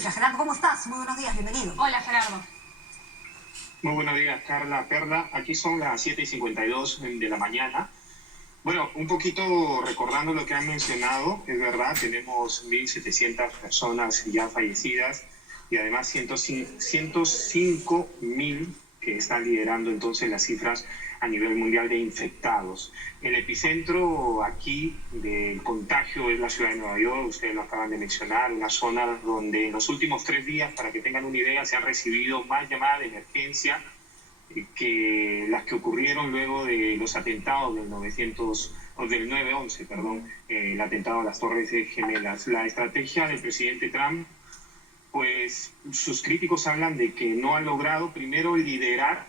Gerardo, ¿cómo estás? Muy buenos días, bienvenido. Hola, Gerardo. Muy buenos días, Carla, Perla. Aquí son las 7:52 de la mañana. Bueno, un poquito recordando lo que han mencionado, es verdad, tenemos 1.700 personas ya fallecidas y además 105.000 que están liderando entonces las cifras a nivel mundial de infectados. El epicentro aquí del contagio es la ciudad de Nueva York, ustedes lo acaban de mencionar, una zona donde en los últimos 3 días, para que tengan una idea, se han recibido más llamadas de emergencia que las que ocurrieron luego de los atentados del 911, el atentado a las Torres Gemelas. La estrategia del presidente Trump, pues sus críticos hablan de que no ha logrado primero liderar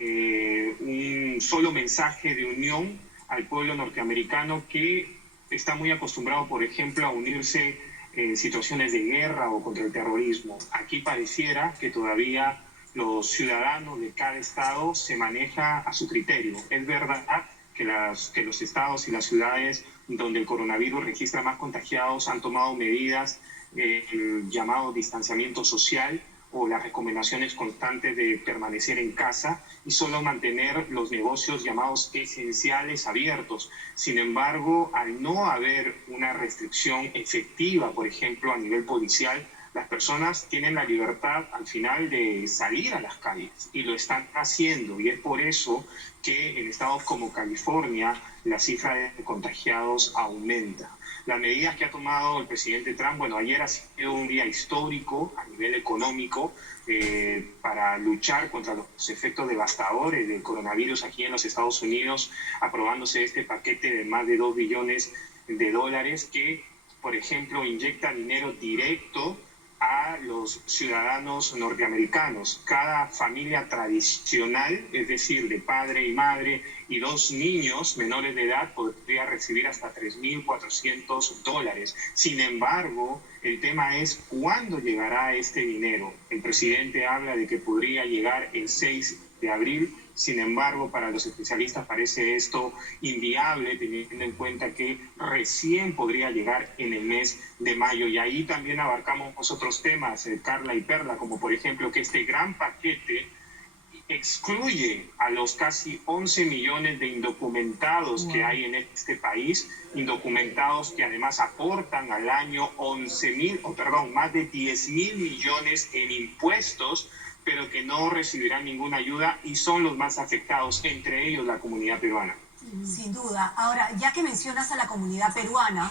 un solo mensaje de unión al pueblo norteamericano, que está muy acostumbrado, por ejemplo, a unirse en situaciones de guerra o contra el terrorismo. Aquí pareciera que todavía los ciudadanos de cada estado se maneja a su criterio. Es verdad que los estados y las ciudades donde el coronavirus registra más contagiados han tomado medidas, el llamado distanciamiento social o las recomendaciones constantes de permanecer en casa y solo mantener los negocios llamados esenciales abiertos. Sin embargo, al no haber una restricción efectiva, por ejemplo, a nivel policial, las personas tienen la libertad al final de salir a las calles y lo están haciendo, y es por eso que en estados como California la cifra de contagiados aumenta. Las medidas que ha tomado el presidente Trump, bueno, ayer ha sido un día histórico a nivel económico para luchar contra los efectos devastadores del coronavirus aquí en los Estados Unidos, aprobándose este paquete de más de $2 billones que, por ejemplo, inyecta dinero directo a los ciudadanos norteamericanos. Cada familia tradicional, es decir, de padre y madre y 2 niños menores de edad, podría recibir hasta $3.400. Sin embargo, el tema es cuándo llegará este dinero. El presidente habla de que podría llegar el 6 de abril. Sin embargo, para los especialistas parece esto inviable, teniendo en cuenta que recién podría llegar en el mes de mayo. Y ahí también abarcamos otros temas, Carla y Perla, como por ejemplo que este gran paquete excluye a los casi 11 millones de indocumentados que hay en este país, indocumentados que además aportan al año más de 10.000 millones en impuestos, pero que no recibirán ninguna ayuda y son los más afectados, entre ellos la comunidad peruana. Sin duda. Ahora, ya que mencionas a la comunidad peruana,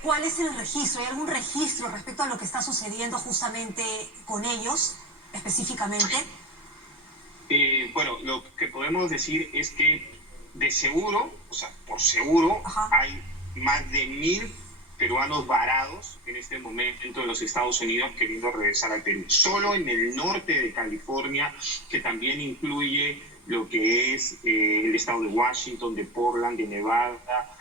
¿cuál es el registro? ¿Hay algún registro respecto a lo que está sucediendo justamente con ellos, específicamente? Bueno, lo que podemos decir es que de seguro, o sea, por seguro, hay más de 1.000 peruanos varados en este momento en los Estados Unidos queriendo regresar al Perú. Solo en el norte de California, que también incluye lo que es el estado de Washington, de Portland, de Nevada,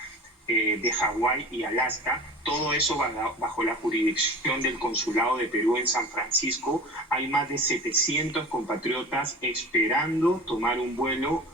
de Hawái y Alaska, todo eso bajo la jurisdicción del Consulado de Perú en San Francisco. Hay más de 700 compatriotas esperando tomar un vuelo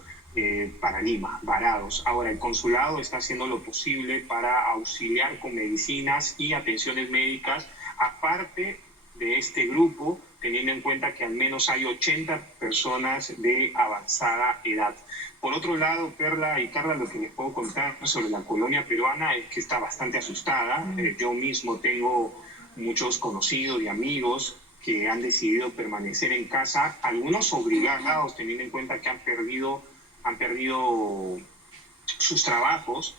para Lima, varados. Ahora, el consulado está haciendo lo posible para auxiliar con medicinas y atenciones médicas, aparte de este grupo, teniendo en cuenta que al menos hay 80 personas de avanzada edad. Por otro lado, Perla y Carla, lo que les puedo contar sobre la colonia peruana es que está bastante asustada. Yo mismo tengo muchos conocidos y amigos que han decidido permanecer en casa, algunos obligados, teniendo en cuenta que han perdido sus trabajos.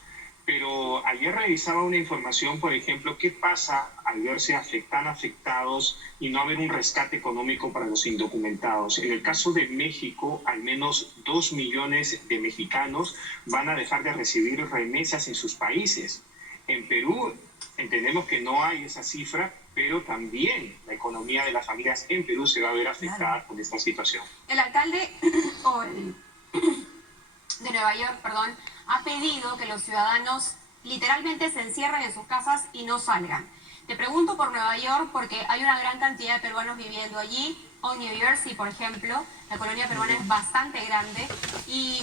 Pero ayer revisaba una información, por ejemplo, ¿qué pasa al verse tan afectados y no haber un rescate económico para los indocumentados? En el caso de México, al menos 2 millones de mexicanos van a dejar de recibir remesas en sus países. En Perú entendemos que no hay esa cifra, pero también la economía de las familias en Perú se va a ver afectada por esta situación. El alcalde de Nueva York, ha pedido que los ciudadanos literalmente se encierren en sus casas y no salgan. Te pregunto por Nueva York porque hay una gran cantidad de peruanos viviendo allí. O New Jersey, por ejemplo, la colonia peruana es bastante grande y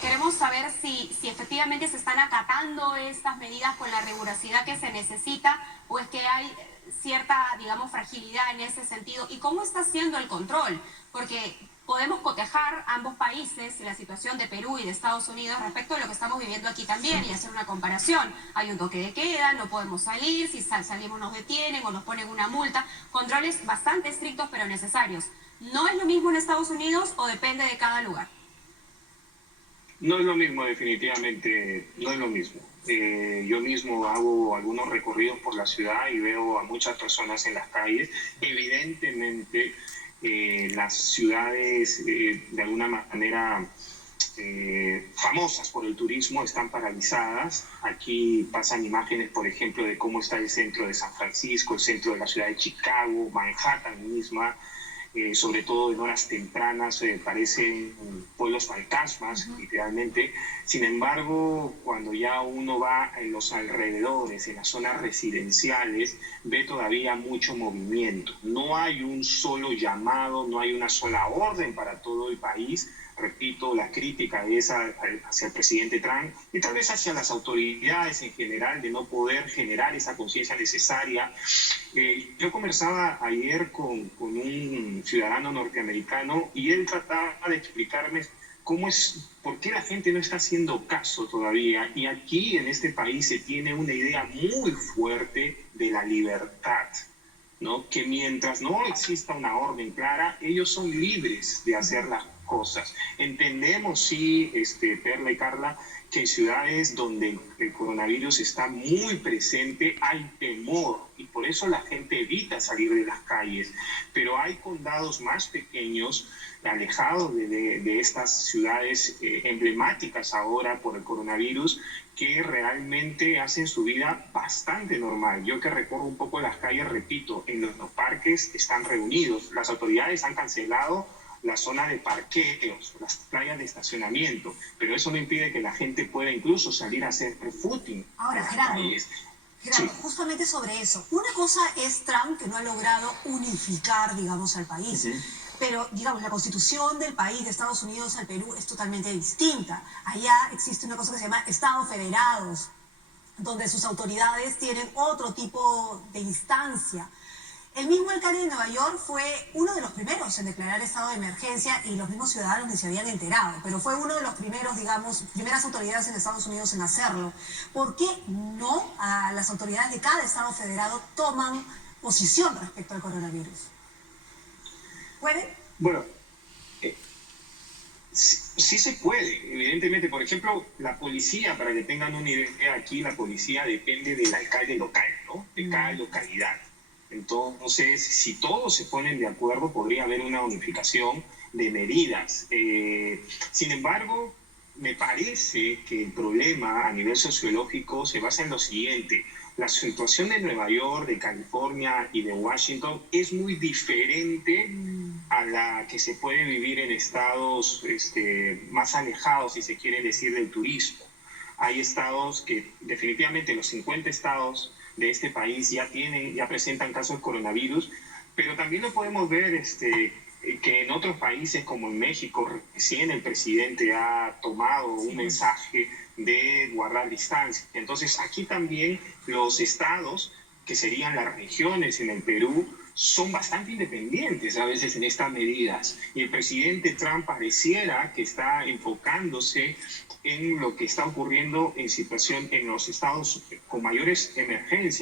queremos saber si efectivamente se están acatando estas medidas con la rigurosidad que se necesita, o es que hay cierta, digamos, fragilidad en ese sentido. ¿Y cómo está siendo el control? Porque podemos cotejar ambos países, la situación de Perú y de Estados Unidos respecto a lo que estamos viviendo aquí también y hacer una comparación. Hay un toque de queda, no podemos salir, si salimos nos detienen o nos ponen una multa. Controles bastante estrictos pero necesarios. ¿No es lo mismo en Estados Unidos o depende de cada lugar? No es lo mismo, definitivamente, no es lo mismo. Yo mismo hago algunos recorridos por la ciudad y veo a muchas personas en las calles. Evidentemente, las ciudades, de alguna manera famosas por el turismo, están paralizadas. Aquí pasan imágenes, por ejemplo, de cómo está el centro de San Francisco, el centro de la ciudad de Chicago, Manhattan misma. Sobre todo en horas tempranas, parecen pueblos fantasmas, literalmente. Sin embargo, cuando ya uno va en los alrededores, en las zonas residenciales, ve todavía mucho movimiento. No hay un solo llamado, no hay una sola orden para todo el país. Repito, la crítica es hacia el presidente Trump y tal vez hacia las autoridades en general de no poder generar esa conciencia necesaria. Yo conversaba ayer con un ciudadano norteamericano y él trataba de explicarme por qué la gente no está haciendo caso todavía. Y aquí en este país se tiene una idea muy fuerte de la libertad, ¿no? Que mientras no exista una orden clara, ellos son libres de hacer las cosas. Entendemos, sí, Perla y Carla, que en ciudades donde el coronavirus está muy presente hay temor y por eso la gente evita salir de las calles. Pero hay condados más pequeños, alejados de estas ciudades emblemáticas ahora por el coronavirus, que realmente hacen su vida bastante normal. Yo que recorro un poco las calles, repito, en los parques están reunidos. Las autoridades han cancelado la zona de parqueos, las playas de estacionamiento, pero eso no impide que la gente pueda incluso salir a hacer footing. Ahora, Gerardo, sí, justamente sobre eso. Una cosa es Trump, que no ha logrado unificar, digamos, al país. Pero, digamos, la constitución del país, de Estados Unidos al Perú, es totalmente distinta. Allá existe una cosa que se llama Estados Federados, donde sus autoridades tienen otro tipo de instancia. El mismo alcalde de Nueva York fue uno de los primeros en declarar estado de emergencia y los mismos ciudadanos ni se habían enterado, pero fue uno de los primeros, digamos, primeras autoridades en Estados Unidos en hacerlo. ¿Por qué no las autoridades de cada estado federado toman posición respecto al coronavirus? ¿Puede? Bueno, sí se puede, evidentemente. Por ejemplo, la policía, para que tengan una idea aquí, la policía depende del alcalde local, ¿no? De cada localidad. Entonces, si todos se ponen de acuerdo, podría haber una unificación de medidas. Sin embargo, me parece que el problema a nivel sociológico se basa en lo siguiente. La situación de Nueva York, de California y de Washington es muy diferente a la que se puede vivir en estados más alejados, si se quiere decir, del turismo. Hay estados que definitivamente los 50 estados de este país ya presentan casos de coronavirus, pero también lo podemos ver que en otros países como en México recién el presidente ha tomado un mensaje de guardar distancia. Entonces aquí también los estados, que serían las regiones en el Perú, son bastante independientes a veces en estas medidas. Y el presidente Trump pareciera que está enfocándose en lo que está ocurriendo en los estados con mayores emergencias.